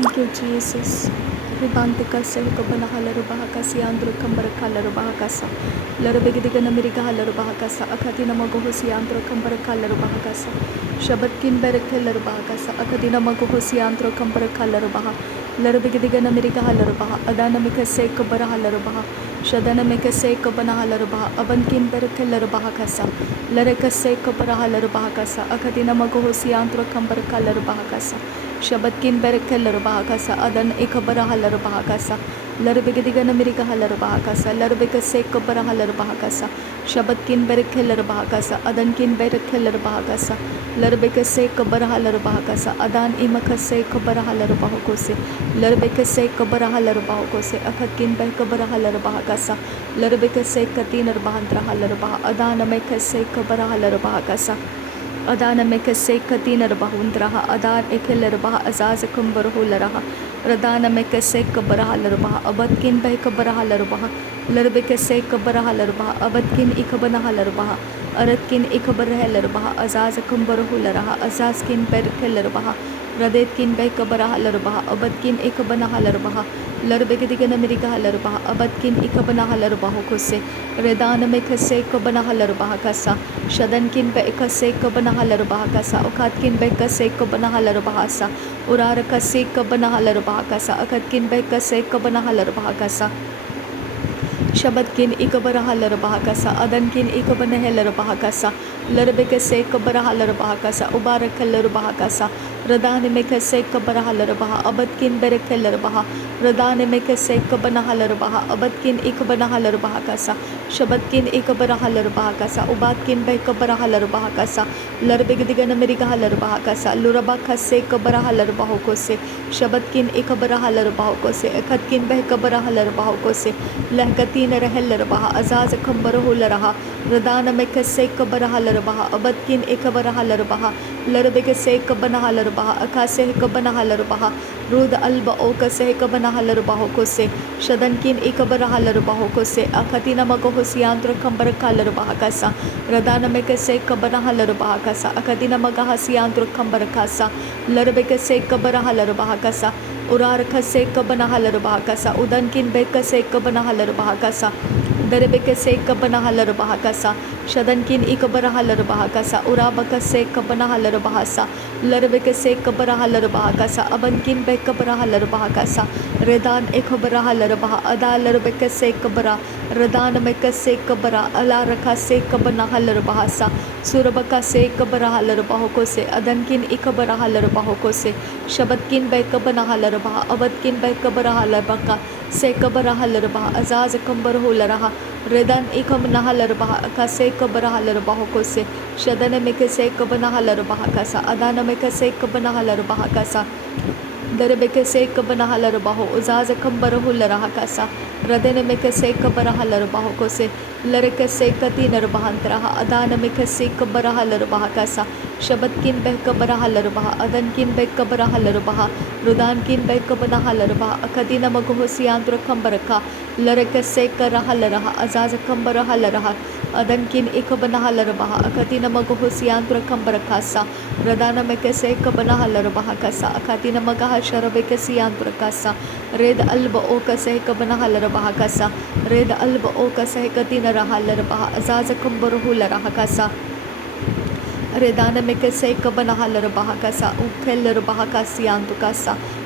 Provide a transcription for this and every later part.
Thank you, Jesus. Ribantika Selkabana Halarubahakasi Andro Kambarakala Larabigidigana Mirigala Rubahakasa, Akatina Magohosi Andro Kambarakala Rubahakasa, Shabatkin Berekela Rubahakasa, Akadina Magohosi Andro Kambarakala Rubaha, Larabigidigana Mirigahala Rubaha, Adana Mikase Kabarahala Rubaha, Shadana Mikase Kabanahala Rubaha, Abankin Berekela Rubahakasa, Larekase Kabarahala Rubahakasa, Akadina Magohosi Andro Kambarakala Rubahakasa. Shabatkin Berekela Rubahakasa, Adan Ekabarahala Rubahakasa, Larabigidigana Mirigahala Rubahakasa, Larabikase Kabarahala Rubahakasa, Shabatkin Berekela Rubahakasa, Adankin Berekela Rubahakasa, Larabikase Kabarahala Rubahakasa, Adan Imakase Kabarahala Rubahakose, Larabikase Kabarahala Rubahakose, Akatkin Bekabarahala Rubahakasa, Larabikase Katina Rubahandra Halarubah, Adana Mekase Kabarahala Rubahakasa. Adana Mekase Katina Bahundraha, Adan Ekelerbaha, Azazakum Barhularaha, Radana Mekase Kabarahalarbaha, Abadkin Bekabarahalarbaha, Larbekase Kabarahalarbaha, Abadkin Ikabanahalarbaha, Aratkin Ikabarhalarbaha, Azazakum Barhularaha, Azazkin Berkelerbaha, Radetkin Bekabarahalarbaha, Abadkin Ikabanahalarbaha, Larbegadigan America Halarbaha, Abadkin Ikabanahalarbaha Kose, Redana Mekase Kabanahalarbaha, Shadankin Bekase Kabanahalarbaha, Okatkin Bekase Kabanahalarbaha, Urarakase Kabanahalarbaha, Akatkin Bekase Kabanahalarbaha, Shabatkin Ikabarahalar Bahakasa, Adankin Ikabanahelar Bahakasa, Larbekase Kabarahalar Bahakasa, Ubarakalar Bahakasa, Radani Mekase Kabarahalar Baha, Abadkin Berekelar Baha, Radani Mekase Kabanahalar Baha, Abadkin Ikabanahalar Bahakasa, Shabatkin Ikabarahalar Bahakasa, Ubatkin Bekabarahalar Bahakasa, Larbegadigan Amerikahalar Bahakasa, Lurabakase Kabarahalar Bahokose, Shabatkin Ikabarahalar Bahokose, Ekatkin Bekabarahalar Bahokose, Lahkatin Rahelarbaha, Azaz Kambarahularaha, Radana Mekase Kabarahalarbaha, Abadkin Ekabarahalarbaha, Larbekase Kabanahalarbaha, Akase Kabanahalarbaha, Rud Alba Okase Kabanahalarbaho Kose, Shadankin Ekabarahalarbaho Kose, Akatina Magahosiandra Kambarakalarbaha Kasa, Radana Mekase Kabanahalarbaha Kasa, Akadina Magahasiandra Kambarakasa, Larbekase Kabarahalarbaha Kasa, Urarakase Kabanahalarbaha, Udankin Bekase Kabanahalarbaha, Darebekase Kabanahalarbaha, Shadankin Ikabarahalarbaha, Urabakase Kabanahalarbaha, Larbekase Kabarahalarbaha, Abankin Bekabarahalarbaha, Redan Ekabarahalarbaha, Ada Larbekase Kabara, Redan Mekase Kabara, Alarakase Kabanahalarbaha, Surabakase Kabarahalarbaha, Adankin Ikabarahalarbaha, Shabatkin Bekabanahalarbaha, Abadkin Bekabarahalarbaha, Sekabarahalarbaha, Azaz Kambarhularaha, Redan Ikamanahalarbaha, Akase Kabarahalarbaha, Shadana Mekase Kabanahalarbaha, Adana Mekase Kabanahalarbaha, Darebekase Kabanahalarbaho, Uzaza Kambarahularaha, Radene Mekase Kabarahalarbaha, Larekase Katinarbahantraha, Adana Mekase Kabarahalarbaha, Shabatkin Bekabarahalarbaha, Adankin Bekabarahalarbaha, Rudankin Bekabanahalarbaha, Akadina Magohosiandra Kambaraka, Larekase Karahalaraha, Azaza Kambarahalaраha, Adankin Ikabanahalarbaha, Akadina Magohosiandra Kambarakasa, Radana Mekase Kabanahalarbaha, Akadina Magaha Sharabekasiandrakasa, Red Alba Okase Kabanahalarbaha, Red Alba Okase Katina Rahalarbaha, Azaza Kambarahularaha, Redana Mekase Kabanahalarbaha, Ukelarbaha,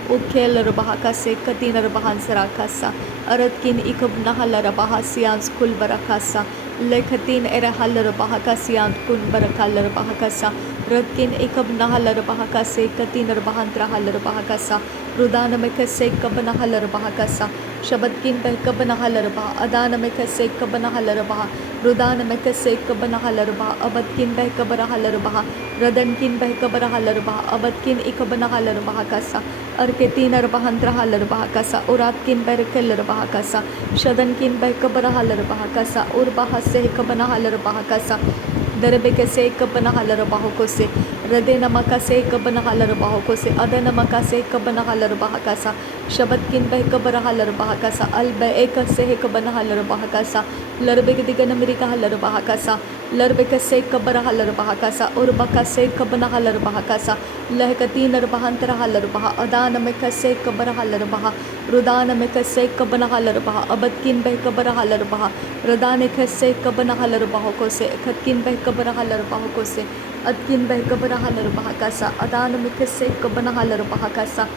Ukelarbaha, Katina Rabahansarakasa, Aratkin Ikabnahalarbaha, Sians Kulbarakasa, Lekatin Erahalarbaha, Siant Kunbarakalarbaha, Ratkin Ikabnahalarbaha, Katina Rabahantrahalarbaha, Rudana Mekase Kabanahalarbaha, Shabatkin Bekabanahalarbaha, Adana Mekase Kabanahalarbaha, Rudana Mekase Kabanahalarbaha, Abadkin Bekabarahalarbaha, Radankin Bekabarahalarbaha, Abadkin Ikabanahalarbaha, Arketina Rabahantrahalarbaha, Uratkin Berkelarbaha, Shadankin Bekabarahalarbaha, Urbaha Sekabanahalarbaha, Darebekase Kabanahalarbaha, Radena Makase Kabanahalarbaha, Adana Makase Kabanahalarbaha, Shabatkin Bekabarahalarbaha, Alba Ekase Kabanahalarbaha, Larbegadigan America Halarbaha, Larbekase Kabarahalarbaha, Urbakase Kabanahalarbaha, लहकतीन रबहंतर हलरबहा अदान में कसे cover हलरबहा रुदान में कसे Cubbon हलरबहा अबदकिन बह cover हलरबहा रदान कसे Cubbon हलरबहा को से खतकिन बह cover हलरबहा को से अदकिन बह कबर हलरबहा कसा अदान में कसे कबन हलरबहा कसा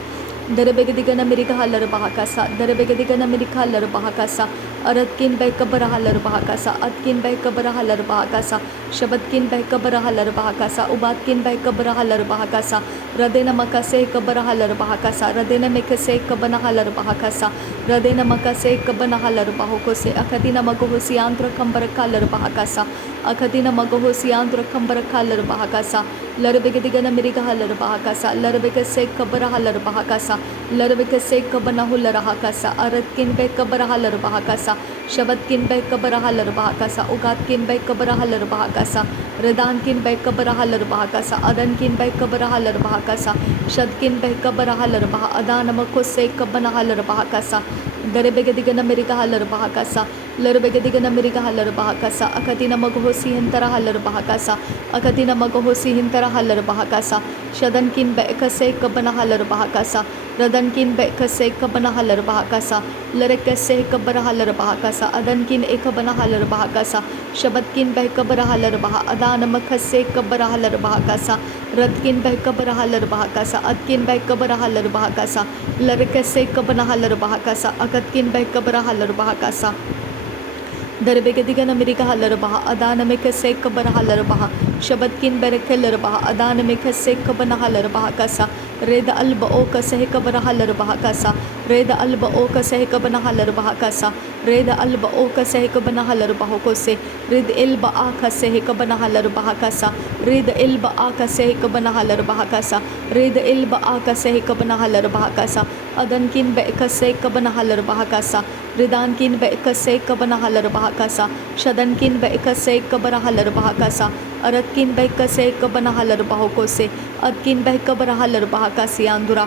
दरबेगदिगन अमेरिका हलर बहाकासा दरबेगदिगन अमेरिका हलर बहाकासा अरदकिन बह कबर हलर बहाकासा अदकिन बह कबर हलर बहाकासा शबदकिन बह कबर हलर बहाकासा उबादकिन बह कबर हलर बहाकासा रदेन मकसे कबर हलर बहाकासा रदेन मेकसे कबन हलर बहाकासा रदेन मकसे कबन हलर बहाकोसे अखदिन मगोसियांत्र कंबर कलर बहाकासा अखदिन मगोसियांत्र कंबर कलर बहाकासा लरबेगदिगन अमेरिका हलर बहाकासा लरबेकसे कबर हलर बहाकासा लरबेकसे कबन हुलर बहाकासा अरदकिन बह कबर हलर बहाकासा शबदकिन बह कबर हलर बहाकासा उगादकिन बह कबर हलर बहाकासा रदानकिन बह कबर हलर बहाकासा अदनकिन बह कबर हलर बहाकासा शदकिन बह कबर हलर बहा अदान मकोसे कबन हलर बहाकासा दरबेगदिगन अमेरिका हलर बहाकासा लरबेगदिगन अमेरिका हलर बहाकासा अकतिन मगहोसी हिंतर हलर बहाकासा अकतिन मगहोसी हिंतर हलर बहाकासा शदनकिन बह कसे कबन हलर बहाकासा रदनकिन बह कसे कबन हलर बहाकासा लरकसे कबर हलर बहाकासा अदनकिन एक बन हलर बहाकासा शबदकिन बह कबर हलर बहा अदान मखसे कबर हलर बहाकासा रदकिन बह कबर हलर बहाकासा अदकिन बह कबर हलर बहाकासा लरकसे कबन हलर बहाकासा अकतकिन बह कबर हलर बहाकासा दरबेगदिगन अमेरिका हलर बहा अदान में कसे कबर हलर बहा शबदकिन बरकलर बहा अदान में कसे कबन हलर बहाकासा रेद अल्ब ओ कसे कबर हलर बहाकासा रेद अल्ब ओ कसे कबन हलर बहाकासा रेद अल्ब ओ कसे कबन हलर बहाकोसे रिद इल्ब आ कसे कबन हलर बहाकासा रिद इल्ब आ कसे कबन हलर बहाकासा रिद इल्ब आ कसे कबन हलर बहाकासा अदनकिन बे कसे कबन हलर बहाकासा रिदानकिन बे कसे कबन हलर बहाकासा शदनकिन बे कसे कबर हलर बहाकासा अरदकिन बह कसे कबन हलर बहाकोसे अदकिन बह कबर हलर बहाकासियांदुरा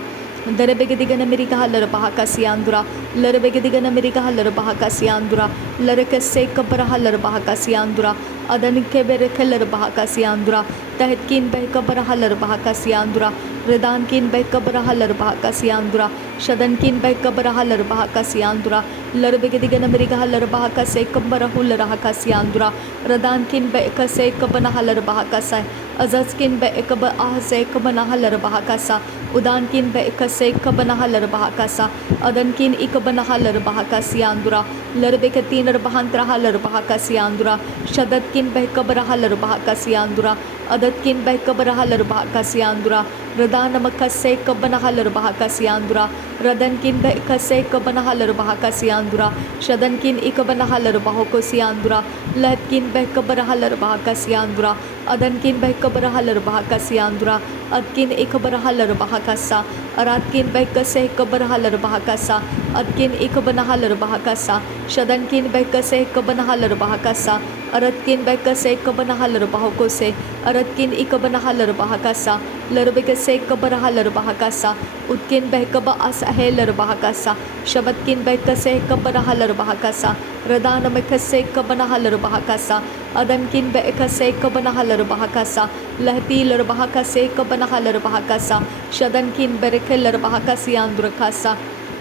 दरबेगदिगन अमेरिका हलर बहाकासियांदुरा लरबेगदिगन अमेरिका हलर बहाकासियांदुरा लरकसे कबर हलर बहाकासियांदुरा अदन के बेरकलर बहाकासियांदुरा तहतकिन बह कबर हलर बहाकासियांदुरा रदानकिन बह कबर हलर बहाकासियांदुरा शदनकिन बह कबर हलर बहाकासियांदुरा लरबेगदिगन अमेरिका हलर बहाकासे कबर हुलर बहाकासियांदुरा रदानकिन बह कसे कबन हलर बहाकासा अजजकिन बह कब आहसे कबन हलर बहाकासा उदानकिन बह कसे कबन हलर बहाकासा अदनकिन इकबन हलर बहाकासियांदुरा लरबेकतीन बहंतर हलर बहाकासियांदुरा शददकिन बह कबर हलर बहाकासियांदुरा अददकिन बह कबर हलर बहाकासियांदुरा रदान मकसे कबन हलर बहाकासियांदुरा रदनकिन बह कसे कबन हलर बहाकासियांदुरा शदनकिन इकबन हलर बहाकोसियांदुरा लहतकिन बह कबर हलर बहाकासियांदुरा अदनकिन बह कबर हलर बहाकासियांदुरा अदकिन इकबर हलर बहाकासा अरादकिन बह कसे कबर हलर बहाकासा अदकिन इकबन हलर बहाकासा शदनकिन बह कसे कबन हलर बहाकासा अरदकिन बह कसे कबन हलर बहाकोसे अरदकिन इकबन हलर बहाकासा लरबेकसे कबर हलर बहाकासा उदकिन बह कब अस हेलर बहाकासा शबदकिन बह कसे कबर हलर बहाकासा रदान में कसे कबन हलर बहाकासा अदनकिन बह कसे कबन हलर बहाकासा लहती लर बहाकासे कबन हलर बहाकासा शदनकिन बरकलर बहाकासियांदुरकासा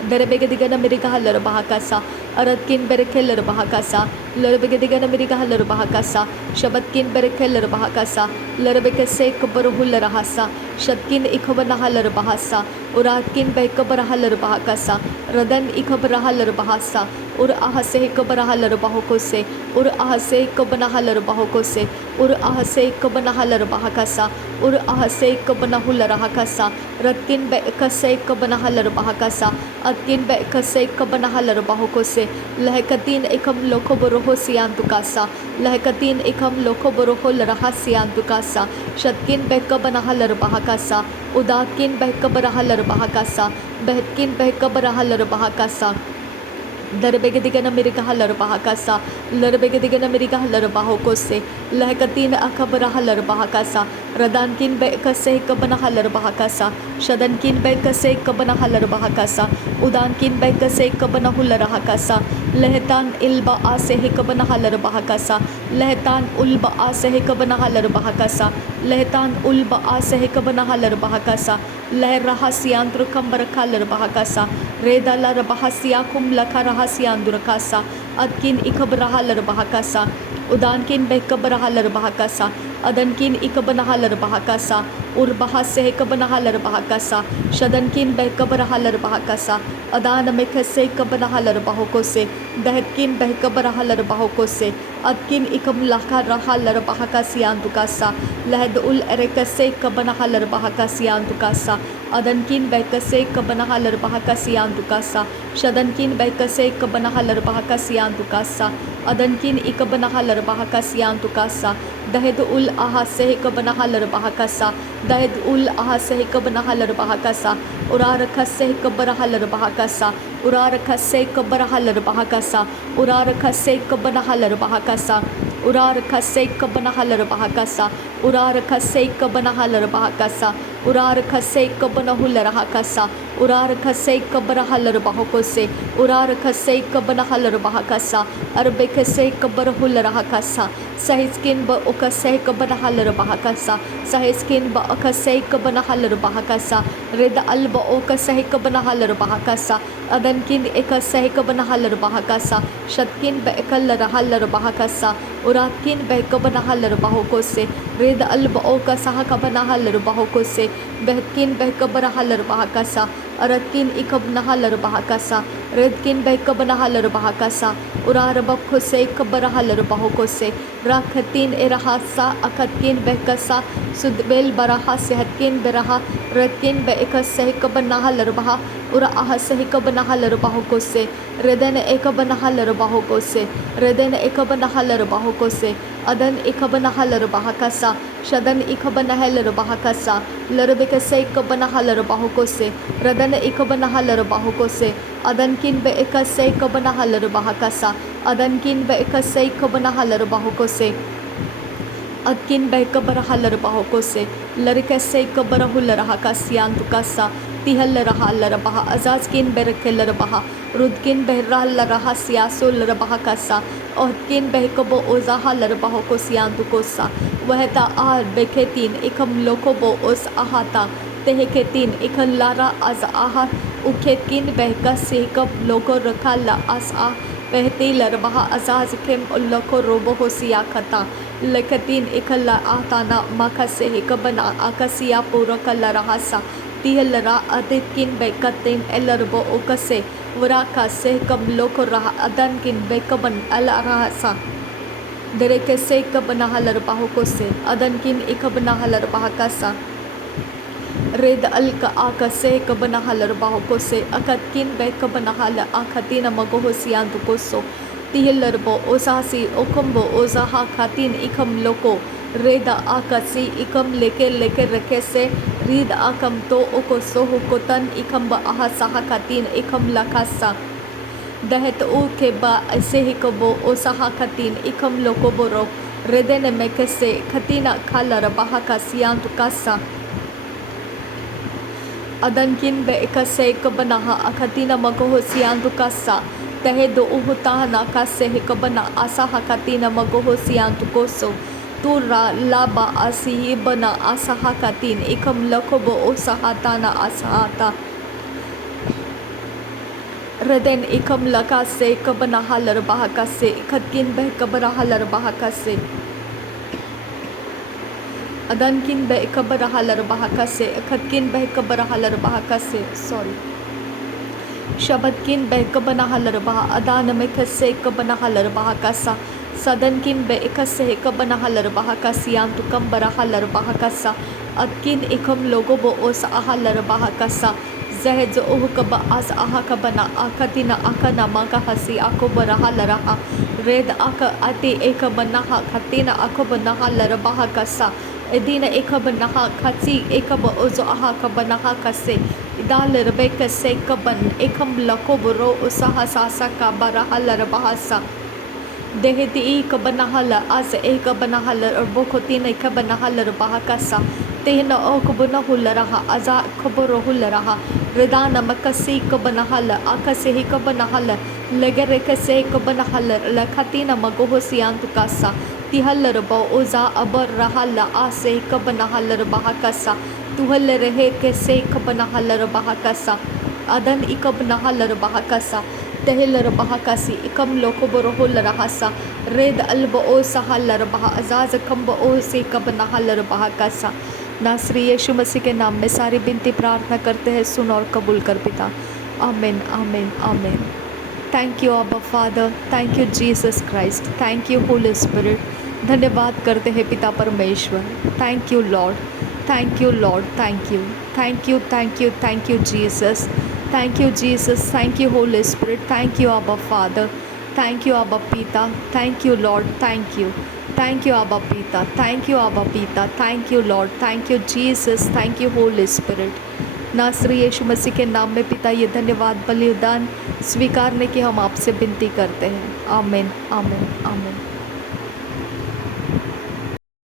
दरबेगदिगन अमेरिका हलर बहाकासा अरदकिन बरकलर बहाकासा लरबेगदिगन अमेरिका हलर बहाकासा शबदकिन बरकलर बहाकासा लरबेकसे कबर हुलर हासा शदकिन इखबन हलर बहासा उरादकिन बह कबर हलर बहाकासा रदन इखबर हलर बहासा उर आहसे कबर हलर बहाकोसे उर आहसे कबन हलर बहाकोसे उर आहसे कबन हलर बहाकासा उर आहसे कबन हुलर हाकासा रदकिन बह कसे कबन हलर बहाकासा अदकिन बह कसे कबन हलर बहाकोसे लहकतीन इकम लोको बरोहो सियांतुकासा लहकतीन इकम लोको बरोहो लरहा सियांतुकासा शदकिन बह कबन हलर बहाकासा उदादकिन बह कबर हलर बहाकासा बहतकिन बह कबर हलर बहाकासा दरबेगदिगन अमेरिका हलर बहाकासा लरबेगदिगन अमेरिका हलर बहाकोसे लहकतीन अखबर हलर बहाकासा रदानकिन बह कसे कबन हलर बहाकासा शदनकिन बह कसे कबन हलर बहाकासा उदानकिन बह कसे कबन हुलर हाकासा Lehetan ilba asehe kabana halar bahakasa. Lehetan ulba asehe kabana halar bahakasa. Lehetan ulba asehe kabana halar bahakasa. Leher rahasiandru kambar kalar bahakasa. Reda lar bahasiya kum laka rahasiandru kasa. Adkin ikabra halar bahakasa. Udankin behkabra halar bahakasa. Adankin ikabana halar bahakasa. Urbahase kabana halar bahakasa. Shadankin behkabra halar bahakasa. Adana mekase kabana halar bahokose. Dahkin behkabra halar bahokose. Adkin ikam laka rahalar bahakasiyan tukasa. Lahad ul erekase kabana halar bahakasiyan tukasa. Adankin behkase kabana halar bahakasiyan tukasa. Shadankin behkase kabana halar bahakasiyan tukasa. Adankin ikabana halar bahakasiyan tukasa. Dahid ul ahase kabana halar bahakasa. Dahid ul ahase kabana halar bahakasa. Urar khase kabara halar bahakasa. Urar khase kabara halar bahakasa. Urar khase kabana halar bahakasa. Urar khase kabana halar bahakasa. Urar khase kabana halar bahakasa. Urar khase kabana hular bahakasa. Urar khase kabara halar bahakose. Urar khase kabana halar bahakasa. Arbe khase kabara hular bahakasa. Sahiskin ba ukase kabana halar bahakasa. Sahiskin ba ukase kabana halar bahakasa. Reda alba ukase kabana halar bahakasa. Adankin ekase kabana halar bahakasa. Shatkin ba ekal halar bahakasa. Urakin ba kabana halar bahakose. Reda alba ukase kabana halar bahakose. Behkin ba kabara halar bahakasa. Aratkin ikabna halar bahakasa. Redkin ba kabana halar bahakasa. Urar bakhose kabara halar bahakose. Rakhatin erahasa akatkin behkasa. Sudbel baraha sehatkin beraha. Redkin ba ekase kabana halar baha. Ura ahase kabana halar bahakose. Reden ekabana halar bahakose. Reden ekabana halar bahakose. Adan ikabana halar bahakasa. Shadan ikabana halar bahakasa. Larbekase kabana halar bahakose. Radan ikabana halar bahakose. Adankin be ekase kabana halar bahakasa. Adankin be ekase kabana halar bahakose. Adkin be kabara halar bahakose. Larikase kabara hular hakasiyan tukasa. Tihal raha lar baha. Azazkin berekel baha. Rudkin behra lar hasiyasul bahakasa. Odkin behkabo ozaha lar bahakosiyan tukosa. Wahta ar beketin ikam lokobo os ahata. Teheketin ikal lara az aha. Uketkin behka sekab logo rakala as ah. Behti lar baha azaz kem ullako robo hosiya kata. Lekatin ikalla atana makase hikabana akasiya pura kala rahasa. Tihalara aditkin bekatin elarbo okase. Varaka se kam loko raha adankin bekaban ala rahasa. Dereke se kabana halar bahokose. Adankin ikabana halar bahakasa. Red alka akase kabana halar bahokose. Akatkin bekabana hala akatina magohosiyan tukoso. Tihilarbo osasi okumbo ozaha katin ikam loko. Reda akasi ikam leke rekese. Rid akam to okoso hukotan ikam ba ahasaha katin ikam lakasa. Dahet o ke ba ese hikabo osaha katin ikam loko boro. Redene mekese katina kalar bahakasiyan tukasa. Adankin be ekase kabanaha akatina magohosiyan tukasa. Tehedo uhutahana kase hikabana asaha katina magohosiyan tukoso. Tura laba asihi bana asaha katin ikam lakobo osahatana asahata. Reden ikam lakase kabana halar bahakase. Katkin be kabara halar bahakase. Adankin be kabara halar bahakase. Katkin be kabara halar bahakase. Sorry. Shabadkin be kabana halar baha. Adana mekase kabana halar bahakasa. Sadankin be ekase kabana halar bahakasiyan tukam bara halar bahakasa. Adkin ikam logo bo os ahalar bahakasa. Zahej uhkaba as aha kabana akatina akana maka hasi ako bara halaraha. Red aka ati ekabanaha katina akobana halar bahakasa. Edina ekabanaha kati ekaba ozo aha kabanaha kase. Idal rebeka se kaban ekam lakobro usaha sasa kabara halar bahasa. Deheti kabanahala as ekabanahala or bokotina kabanahala bahakasa. Tehna okubuna hularaha aza kaboro hularaha. Redana makasi kabanahala akase kabanahala. legere kese kabana halar la khatina magoho siant kasa tihalar ba oza abar rahala ase kabana halar bahakasa tuhal rehe kese kabana halar bahakasa adan ikabna halar bahakasa tehilar bahakasi ikam loko borohol rahasa red alba o sahalar bah azaz kamba o se kabna halar bahakasa। नासरी यीशु मसीह के नाम में सारी बिनती प्रार्थना करते हैं, सुन और कबूल कर पिता। आमीन आमीन आमीन। थैंक यू अब्बा father, thank you Jesus Christ, thank you Holi spirit. धन्यवाद करते हैं पिता परमेश्वर। Thank you Lord, thank you Lord, thank you thank you thank you thank you Jesus, thank you Jesus, thank you Holi spirit, thank you अब्बा father, thank you अब्बा पिता, thank you Lord, thank you अब्बा पिता, thank you अब्बा पिता, thank you Lord, thank you Jesus, thank you Holi spirit. नासरी यीशु मसीह के नाम में पिता ये धन्यवाद बलिदान स्वीकारने की हम आपसे विनती करते हैं। आमीन आमीन आमीन।